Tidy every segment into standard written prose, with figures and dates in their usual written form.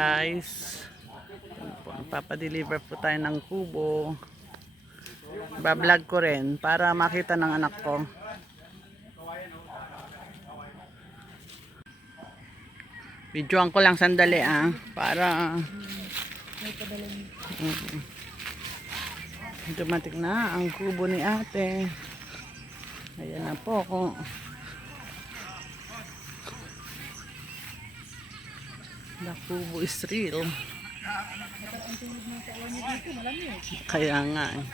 guys. Papadeliver po tayo ng kubo. Bablog ko rin para makita ng anak ko. Videoan ko lang sandali para dumating na ang kubo ni ate. Ayan na po ako. The kubo is real. Kaya nga eh.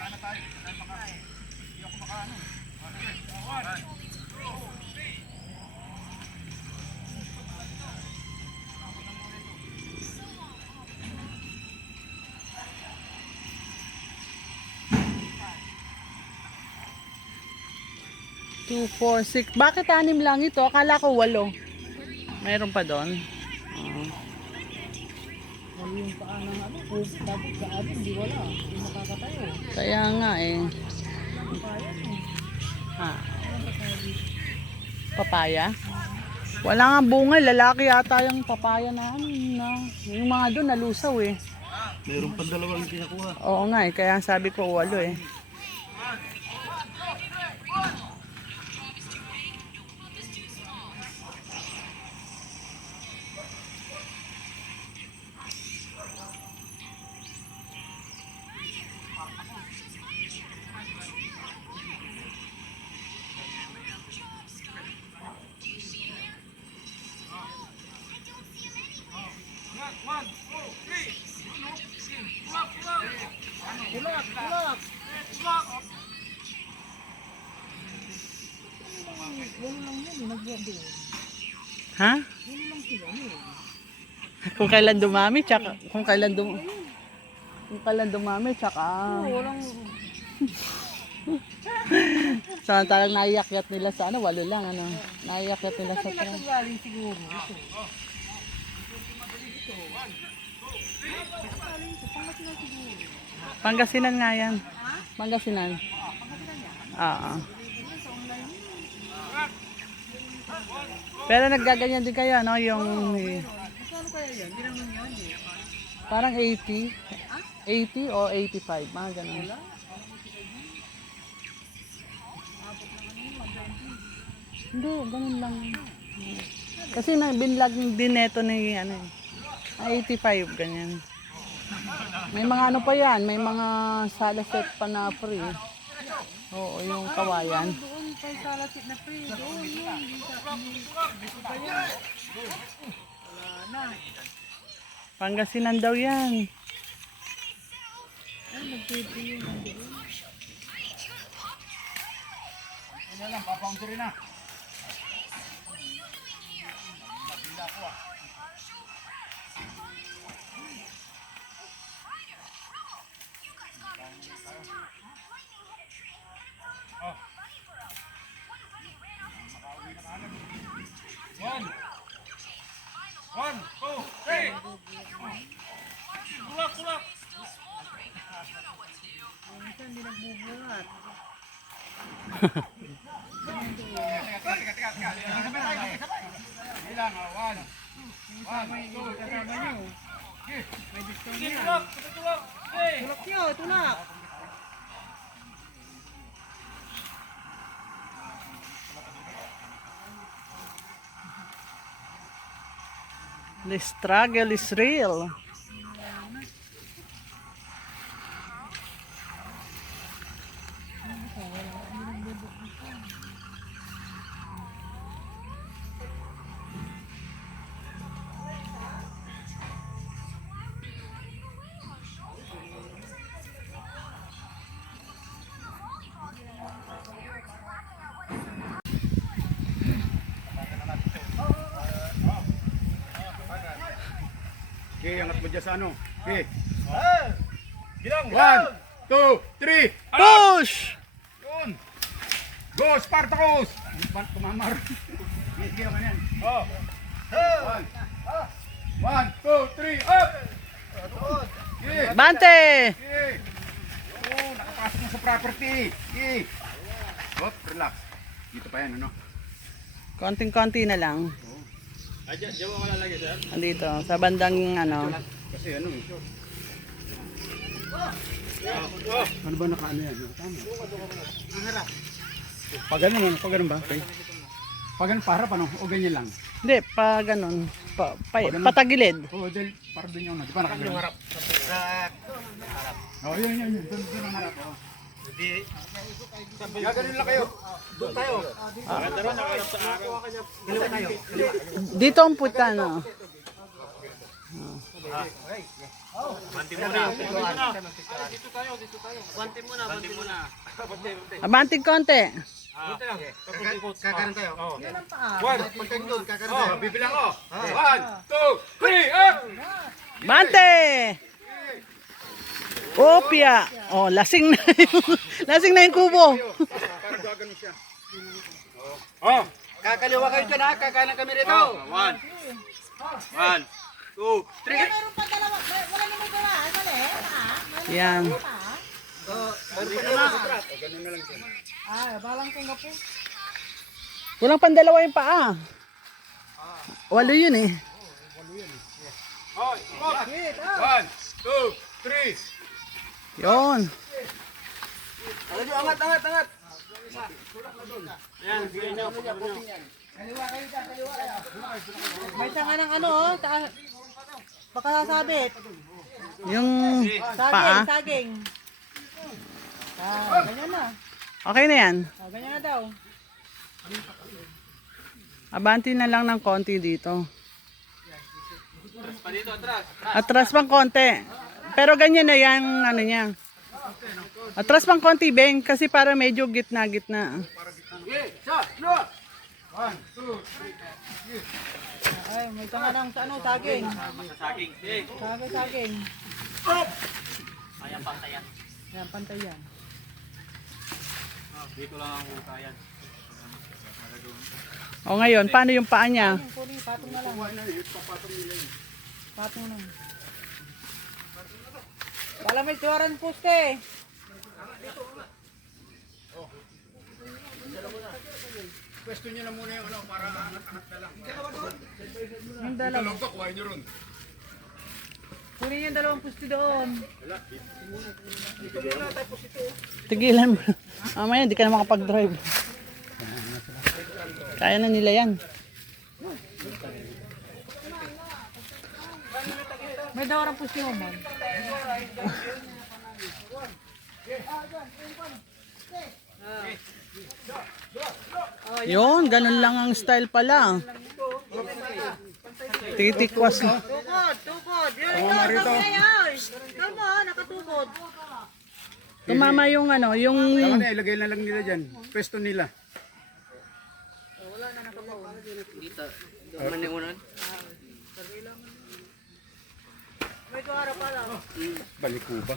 Two, four, six. Bakit 6 lang ito? Akala ko 8. Mayroon pa doon. Yung paa ng dapat sa atin, di wala. Hindi makakatayo. Kaya nga eh. Papaya? Wala nga bunga. Lalaki yata yung papaya namin. Yung mga doon nalusaw eh. Mayroon pa 2 yung pinakuha. Oo nga eh. Kaya sabi ko 8 eh. Tulak! Yan lang yun, nagbuwag doon. Ha? Yan lang sila yun. Kung kailan dumami, tsaka kung kailan dumami, tsaka Walang... samantalang naiyakyat nila sa 8 lang naiyakyat nila sa Kanila ito galing siguro. Ito. Pangasinan nga yan. Pangasinan. Oo. Pero naggaganyan din kayo, no? Yung... Saan kaya yan? Hindi naman yan eh. Parang 80. 80 o 85. Mga ganun. Hindi, ganun lang. Kasi binlog din neto ni 85, ganyan. May mga ano pa yan, may mga salaset pa na free. Oo, yung kawayan. Doon kay Salasit na free. Doon yun. Wala na. Pangasinan daw yan. Ay, nag-free yun. Ano lang, papaunti na. One, two, three. Kulak. Minsan hindi nagbubuhat. Teka. Bilang, one. Kasama nyo. May discount yan. Tulak. Hey. Tulak nyo, tulak. The struggle is real. Okay, angat mo dyan sa ano. Okay. Gilang! 1, 2, 3. Push! Yun. Go, Spartacus! Tumamar. Sige ka yan. Oh. 1, 2, 3, up! Okay. Bante! Okay. Oh, nakapasok mo sa property. Okay. Hop, relax. Dito pa yan, ano? Konting-konti na lang. Andito, sa bandang ano. Kasi ano eh. Ano ba nakaano yan? Tama. Ang harap. Pag ganun ba? Okay. Pag ganun, paharap ano? O ganyan lang? Hindi, pa ganun. Patagilid. Oo, dahil para doon yung ano. Di ba nakagano? Yung harap. Oo, yun. Doon ang harap. Oo. Gaganon lang kayo. Doon tayo. Dalawa tayo. Dito ang puta, no? Abanting konti. Kakaroon tayo. Yan ang paa. Pagkain doon, kakaroon tayo. Bibilang ko. 1, 2, 3, up! Bante! Opya! Oh, lasing na yung kubo. Parang gaganon siya. Oh! Kakaliwa kayo dyan ha, kakanan kami rito. 1, 2, 3. Meron pa dalawa. Wala naman dalawa. Mali. Yan. Ganun na lang dyan. Balang kong gapo. Kulang pandalawa yung paa. 8 yun eh. Oh, 1, 2, 3. Yun. Angat. May tanga ng ano oh. Baka sasabit. Yung paa. Saging. Ganyan na. Okay na yan. Ganyan na daw. Abanti na lang ng konti dito. Atras pang konti. Pero ganyan na yan, ano niya. Atras pang konti, Beng, kasi para medyo gitna-gitna. 1, 2, 3. Ay, may tanga ng ano, saging. Saging. Ayan, pantay yan. O ngayon, paano yung paa niya? Kunin, patong na lang. Patong lang. Wala may tuwaran poste. Pwesto nyo na muna yung ano, para angat-angat na lang. Yung dalawa. Dalawang to, kuhain nyo ron. Kunin yung dalawang poste doon. Tigilan mo. Mamaya, hindi ka na makapag-drive. Kaya na nila yan. May dawarang poste mo, man. Yun, ganun lang ang style pala. Titikwas. Tukod. Yun, Tama, nakatukod. Tumama yung ano, yung... Tama na, ilagay na lang nila dyan. Pwesto nila. May tuwara pala. Balik ko ba?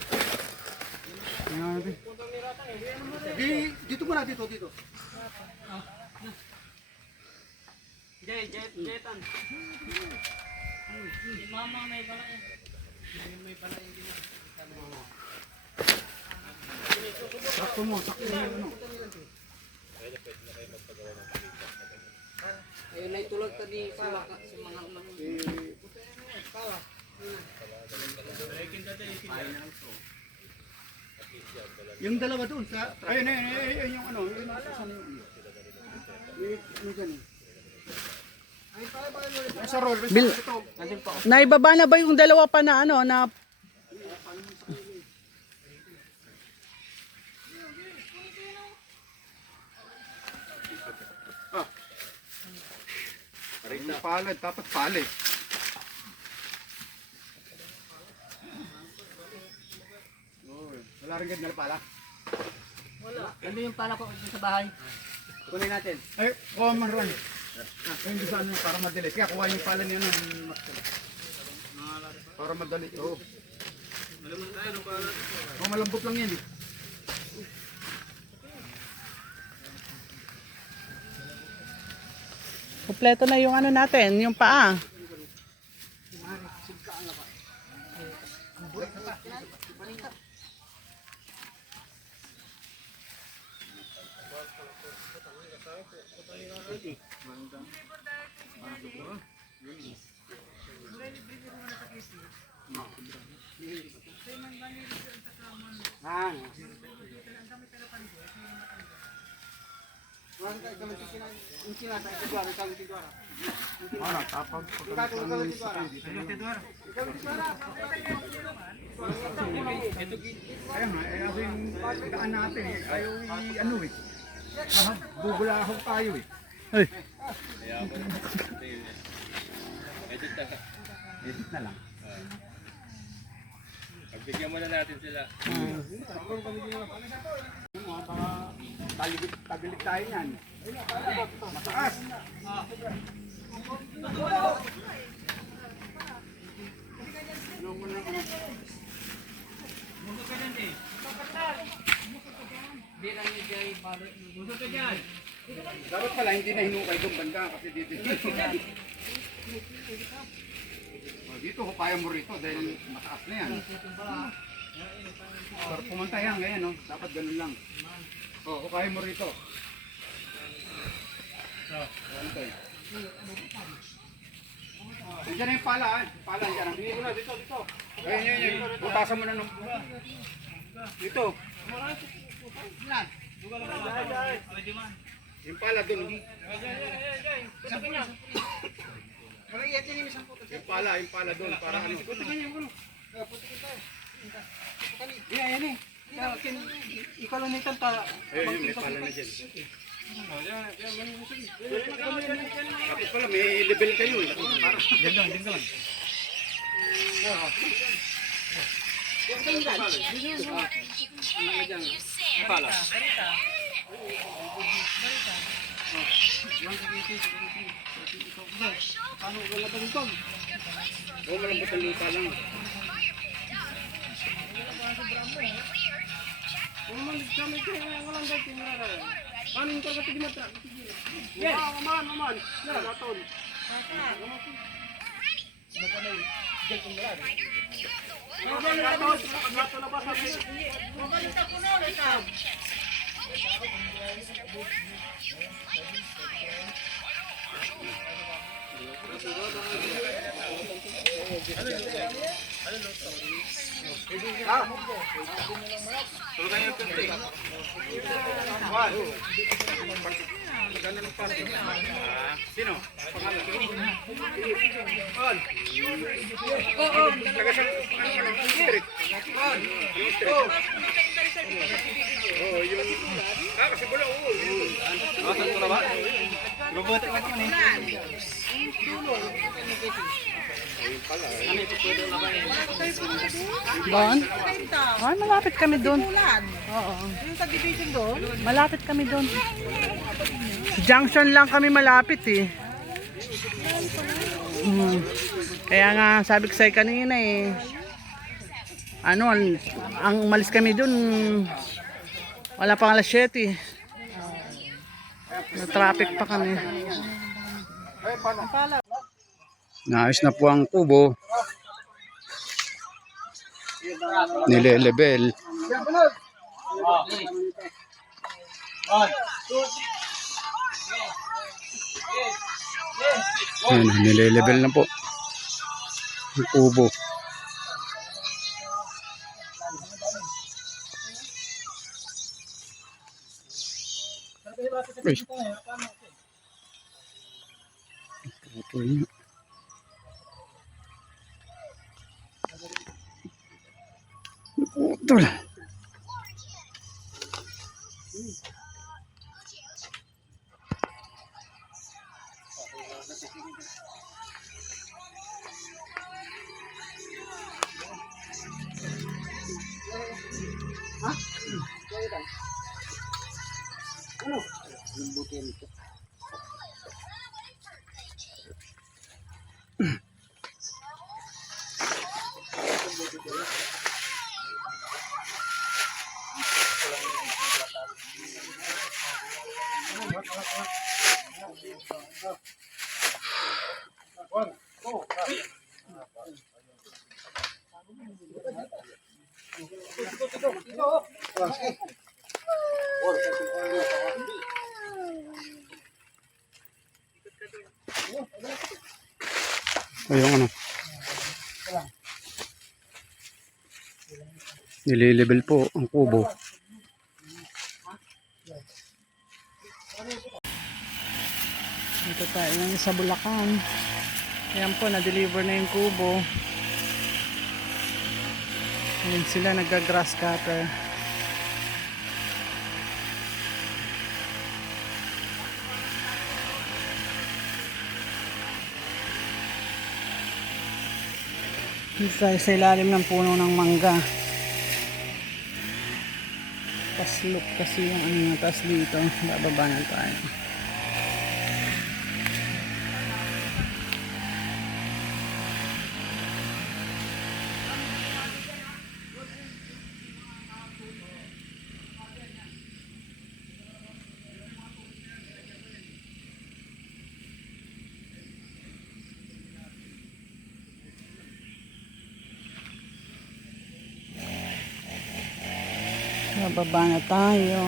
Dito muna, dito. Sakto mo ano. Ayun ay tulog ka di pala sa mga Yung dalawa doon sa ayun yung ano, yung saan yung ano dyan eh. Sa roll, Bil Naibaba na ba yung dalawa pa na ano, na... yung palad, dapat palad. Wala rin ganyan na pala. Nandun yung pala ko sa bahay. Kunin natin. Ay, kuha man ron. Ayun doon sa ano, para madali. Kaya kuha yung pala niya nun. Para madali. Oo. Oh, malambot lang yan eh. Kompleto na yung ano natin, yung paa. Ah. Wala ka kami sinata tigwara kami tigwara. Wala tapag pagkakaroon sa tigwara. Ayun nga, eh asing daan natin eh, ayaw ano eh. Bubulahog tayo eh. Ay, Edit na lang. Pagbigyan muna natin sila. Tagilid tayo yan. Mataas. Dapat pala hindi na hinukay doon banda kasi dito. Dito kaya mo rito dahil mataas na yan. Pero pumunta yan ngayon, no? Dapat ganun lang. Kaya mo rito. Ganito eh. Diyan na yung pala, pala dyan. Hindi ko na, dito. Ayun. Butasan mo na nung... Dito. Yung pala doon. Yung pala doon. Para ano. Yan eh. Ikaw lang nito ta. Ayun, may pala na dyan. Tapos pala, may level kayo eh. Diyan ka lang. Pala. Paano wala ba nito? Malambot ang lupa lang. Paano yung talaga tigimata? Yes! Maman! Naton! Tulungan yung tunti. Maganda ng pass. Sino? Pangalan? On. Taga sa district. On. Yung... kasi bula. Saan ko na ba? Robotic lang naman eh. doon? Ay, malapit kami doon. Oo. Yung sa division doon? Malapit kami doon. Sa junction lang kami malapit eh. Kaya nga sabi ko sa'yo kanina eh. Ano, ang umalis kami doon, wala pang alas 7. Na-traffic pa kami. Naayos na po ang kubo. Nile-level. Nile-level na po ang kubo. Uy. Putol niya. Putol. Ayun ano. Nililibel po ang kubo. Dito tayo ngayon sa Bulacan. Ayan po, na-deliver na yung kubo. Ayan sila, nagga-grass cutter. Dito tayo sa ilalim ng puno ng mangga. Paslop kasi yung ano na, tas dito, bababa na tayo. Bababa na tayo.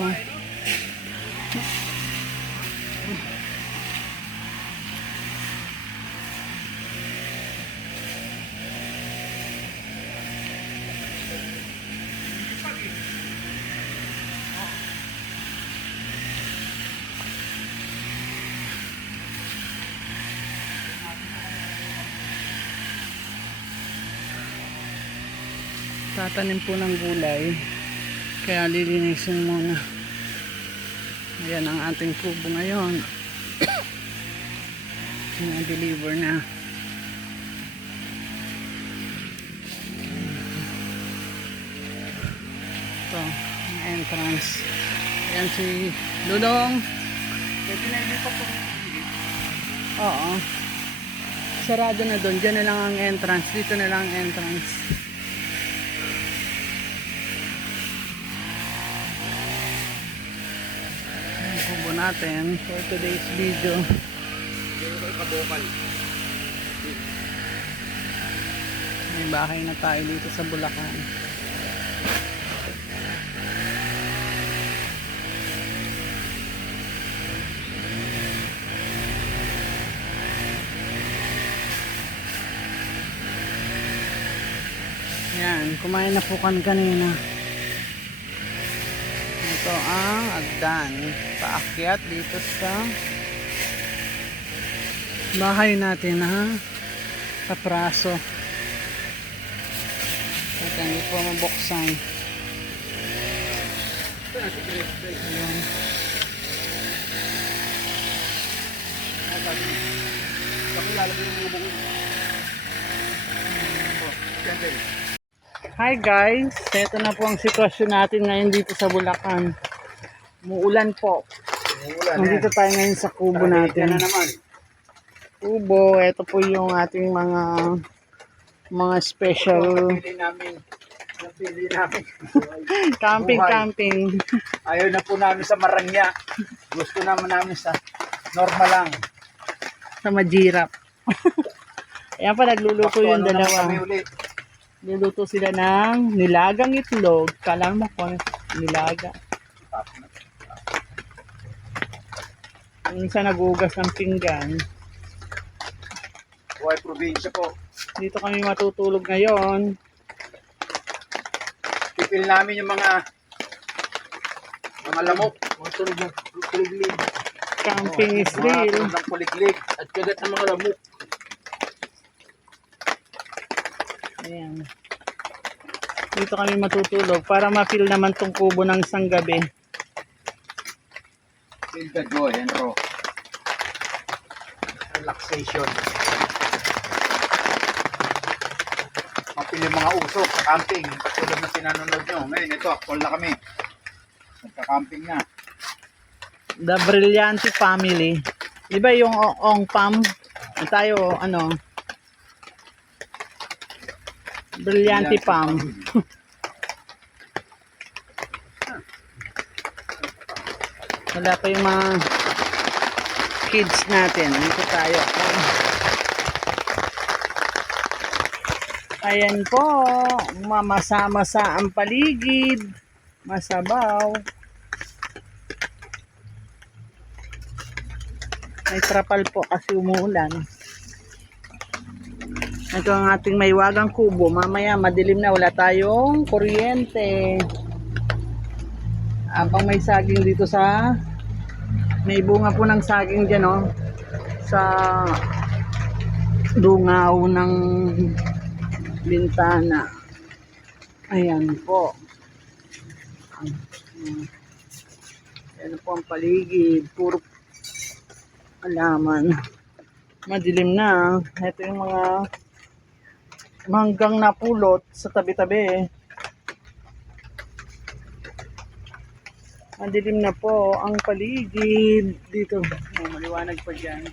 Tatanim po ng gulay. Kaya lilinisin muna. Ayan ang ating kubo ngayon. Na-deliver na. Ito, ang entrance. Ayan si Dudong. Oo. Sarado na doon. Diyan na lang ang entrance. Dito na lang ang entrance. Kubo natin for today's video. May bahay na tayo dito sa Bulacan. Yan, kumain na po kan kanina. Ito ang agdan. Paakyat dito sa bahay natin na kapraso. At hindi po mabuksan. Ayan. Hi guys, ito na po ang sitwasyon natin ngayon dito sa Bulacan. Muulan po. Nandito tayo ngayon sa kubo natin. Kubo, ito po yung ating mga special camping. Ayaw na po namin sa marangya. Gusto naman namin sa normal lang. Sa majirap. Ayan pa, nagluluto yung dalawa. Luluto sila ng nilagang itlog. Kala mo kung nilaga. Yung isa nagugas ng pinggan. Buhay probinsya po. Dito kami matutulog ngayon. Pipil namin yung mga lamok. Kuliglig. Camping is real. Mga kuliglig. At kagat ng mga lamok. Ayan. Dito kami matutulog para ma-feel naman tong kubo ng isang gabi. Feel the joy and raw. Relaxation. Mapil yung mga usok sa camping. Katulad na sinanunod nyo. Ngayon ito, actual na kami. Nagka-camping na. The Brilliante family. Diba yung Ong Pam? Tayo, ano? Brilliante Pam. Wala pa yung mga kids natin. Dito tayo. Ayan po. Mamasa-masa ang paligid. Masabaw. May trapal po kasi umuulan. Ito ang ating maywagang kubo. Mamaya madilim na, wala tayong kuryente. Abang may saging dito sa may bunga po ng saging dyan, oh, sa dungaw ng bintana. Ayan po. Ayan po ang paligid. Puro alaman. Madilim na. Ito yung mga manggang napulot sa tabi-tabi. Madilim na po ang paligid dito. Oh, maliwanag pa dyan.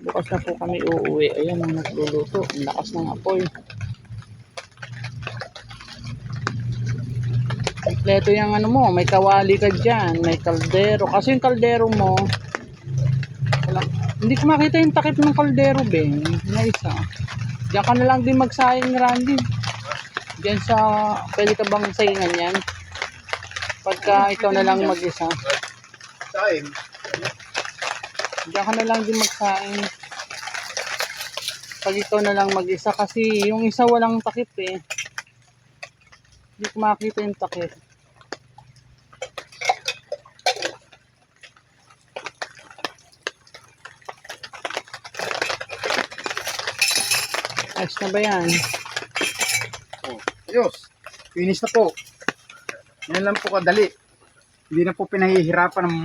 Bukas na po kami uuwi. Ayan ang nagluluto. Ang lakas ng apoy. Kompleto yung ano mo. May kawali ka dyan. May kaldero. Kasi yung kaldero mo, wala, hindi ko makita yung takip ng kaldero, Ben. Na isa. Diyan ka na lang din magsayang, Randy. Diyan sa, pwede ka bang saingan yan? Pagka ikaw na lang mag-isa. Saing. Diyan ka na lang din magsaing. Pag ikaw na lang mag-isa kasi yung isa walang takip eh. Hindi ko makita yung takip. Ayos na ba yan? Ayos. Finish na po. Yan lang po kadali. Hindi na po pinahihirapan ng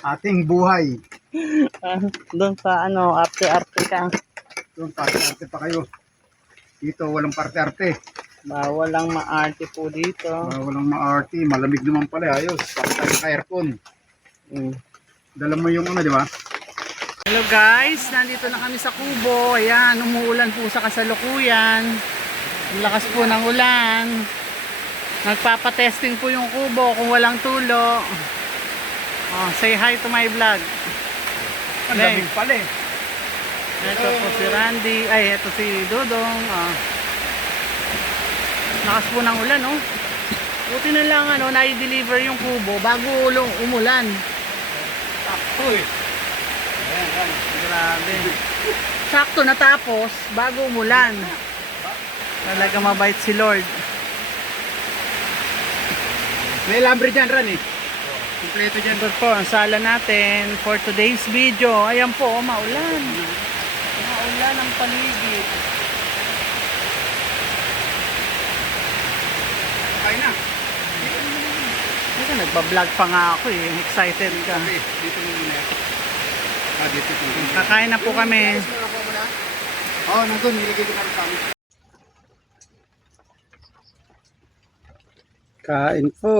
ating buhay. Doon sa ano, arte-arte ka. Doon, parte-arte pa kayo. Dito, walang parte-arte. Bawal lang maarte po dito. Walang maarte. Malamig naman pala. Ayos. Para tayo ka-aircon. Dala mo yung ano, di ba? Hello guys, nandito na kami sa kubo. Ayan, umuulan po sa kasalukuyan. Ang lakas po ng ulan. Nagpapatesting po yung kubo kung walang tulo. Oh, say hi to my vlog. Ang lamig pala eh. Ito po si Randy. Ay, ito si Dodong. Lakas po ng ulan, oh. Buti na lang, ano, na-deliver yung kubo bago umulan. Sakto eh. Ayan. Grabe. Sakto natapos bago umulan. Talaga mabait si Lord. May lambre dyan, Ran eh. Kompleto dyan. Ito po ang sala natin for today's video. Ayan po, maulan. Maulan ang paligid. Okay na. Ito, nagbablog pa nga ako eh. Excited ka. Okay, dito muna. Dito. Kakain na po kami. Oo, nandun. Nilagay ko na rin kami. Kain po.